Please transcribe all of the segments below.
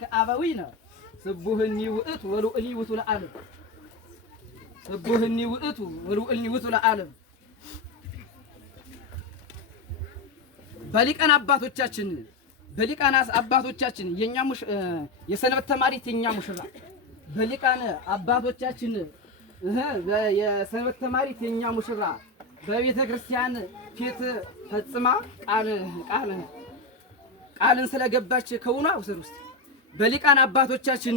ከአባዊነ ስቡህኒ ውእቱ ወሉእኒ ውእቱ ለዓለም ስቡህኒ ውእቱ ወሉእኒ ውእቱ ለዓለም በሊቃን አባቶቻችን የኛ የሰንበት ተማሪት የኛ ሙሽራ በሊቃን አባቶቻችን የሰንበት ተማሪት የኛ ሙሽራ በቤተ ክርስቲያን ፊት ፈጽማ ቃልን ስለገባች ከውና ውስጥ በሊቃን አባቶቻችን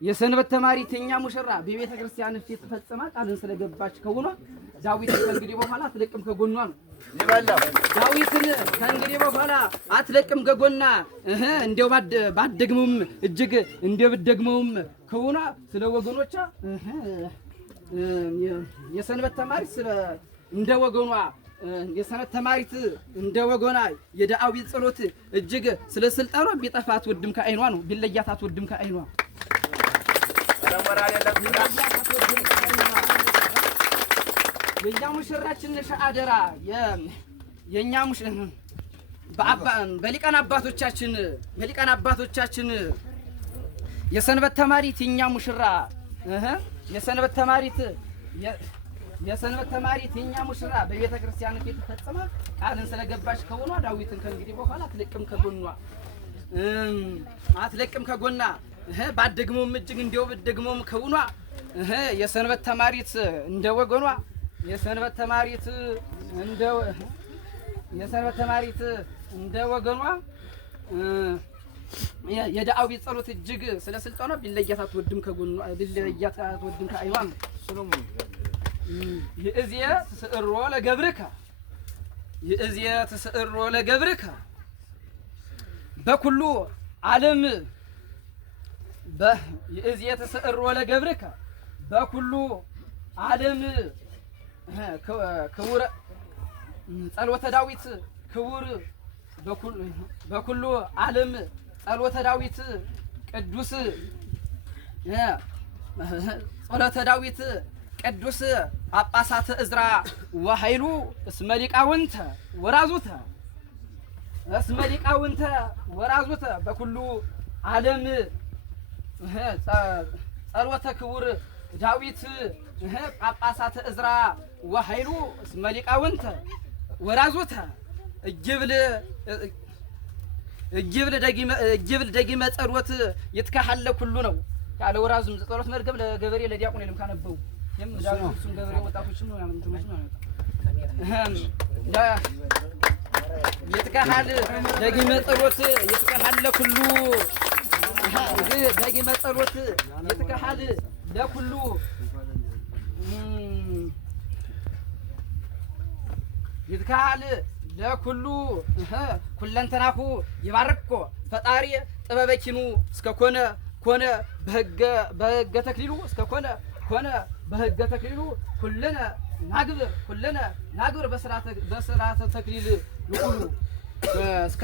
የሰንበት ተማሪት የኛ ሙሽራ በቤተ ክርስቲያን ፊት ፈጽማ ቃልን ስለገባች ከውና ዳዊት ከእንግዲህ በኋላ አትለቅም ከጎኗ ነው ይባላል። ዳዊትን ከእንግዲህ በኋላ አትለቅም ከጎኗ እንደው ባደግሙም እጅግ እንደብደግሙም ከውና ስለ ወገኖቿ የሰንበት ተማሪት እንደ ወገኗ የሰንበት ተማሪት እንደ ወገኗ የዳዊት ጸሎት እጅግ ስለ ስልጣኗ ቢጠፋት ወድም ከአይኗ ነው ቢለያታት ወድም ከአይኗ የኛ ሙሽራችን ሻአደራ የኛ በሊቃን አባቶቻችን የሰንበት ተማሪት የኛ ሙሽራ የሰንበት ተማሪት የኛ ሙሽራ በቤተ ክርስቲያን ፊት ፈጽማ ቃልን ስለገባች ከሆኗ ዳዊትን ከእንግዲህ በኋላ አትለቅም ከጎኗ ባደግሞም እጅግ እንደው በደግሞም ከሆኗ የሰንበት ተማሪት እንደ ወገኗ የሰንበት ተማሪት እንደ ወገኗ የዳዊት ጸሎት እጅግ ስለ ስልጣኗ ቢለያታት ወድም ከጎኗ ቢለያታት ወድም ከአይኗ ሰሎሞን ይእዝየ ተስዕሮ ለገብርከ በኩሉ ዓለም ይእዝየ ተስዕሮ ለገብርከ በኩሉ ዓለም ክቡር ጸሎተ ዳዊት ክቡር በኩሉ ዓለም ጸሎተ ዳዊት ቅዱስ ጸሎተ ዳዊት ቅዱስ ጳጳሳት እዝራ ወኃይሉ እስመ ሊቃውንተ ወራዙተ በኩሉ ዓለም ጸሎተ ክቡር ዳዊት ጳጳሳት እዝራ ወኃይሉ እስመ ሊቃውንተ ወራዙተ እጅብል ደጊመ ጸሎት ይትካሐለ ኩሉ ነው ያለ ወራዙም ጸሎት መርገብ ለገበሬ ለዲያቆን የለም ካነበው ዳዊቱን ገበሬ ወጣቶችን ነው ያመንቱት ነው ይትካሐል ደጊመ ጸሎት ይትካሐለ ኩሉ ደጊመ ጸሎት ይትካሐል ለኩሉ ይትካሐል ለኩሉ ኩለንተናኩ ይባርኮ ፈጣሪ ጥበበኪኑ እስከ ኮነ በሕገ ተክሊሉ እስከ ኮነ በሕገ ተክሊሉ ኩልነ ናግብር በስርዓተ ተክሊል ይቁሉ እስከ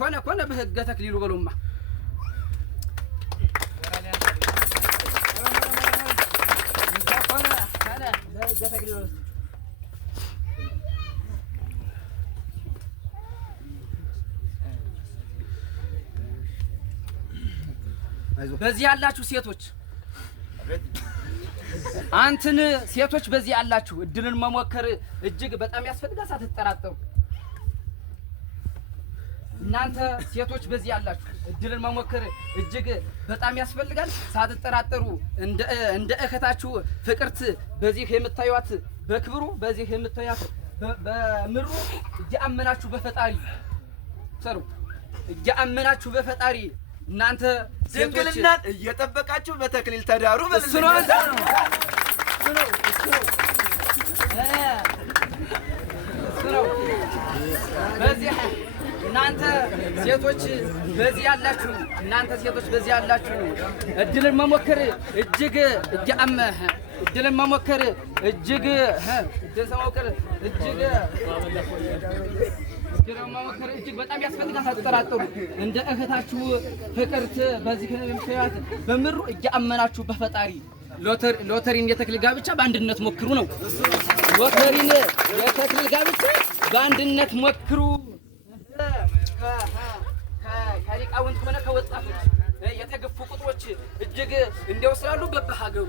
ኮነ በሕገ ተክሊሉ በሉማ በሕገ ተክሊሉ በዚህ ያላችሁ ሴቶች አንተን ሴቶች በዚህ ያላችሁ እድልን መሞከር እጅግ በጣም ያስፈልጋል ሳትጠራጠሩ እናንተ ሴቶች በዚህ ያላችሁ እድልን መሞከር እጅግ በጣም ያስፈልጋል ሳትጠራጠሩ እንደ እህታችሁ ፍቅርት በዚህ የምታዩት በክብሩ በዚህ የምታዩት በምሩ እያመናችሁ በፈጣሪ ሰሩ እያመናችሁ በፈጣሪ እናንተ ድንግልናን እየጠበቃችሁ በተክሊል ተዳሩ በስኖ በዚህ እናንተ ሴቶች በዚህ ያላችሁ እድልን መሞከር እጅግ እጅግ በጣም ያስፈልጋል ሳትጠራጠሩ እንደ እህታችሁ ፍቅርት በዚህ የምትያት በምሩ እያመናችሁ በፈጣሪ ሎተሪን የተክሊል ጋብቻ በአንድነት ሞክሩ ነው። ሎተሪን የተክሊል ጋብቻ በአንድነት ሞክሩ። ከአዛውንት ሆነ ከወጣቶች የተገፉ ቁጥሮች እጅግ እንዲያው ስላሉ በበሀገሩ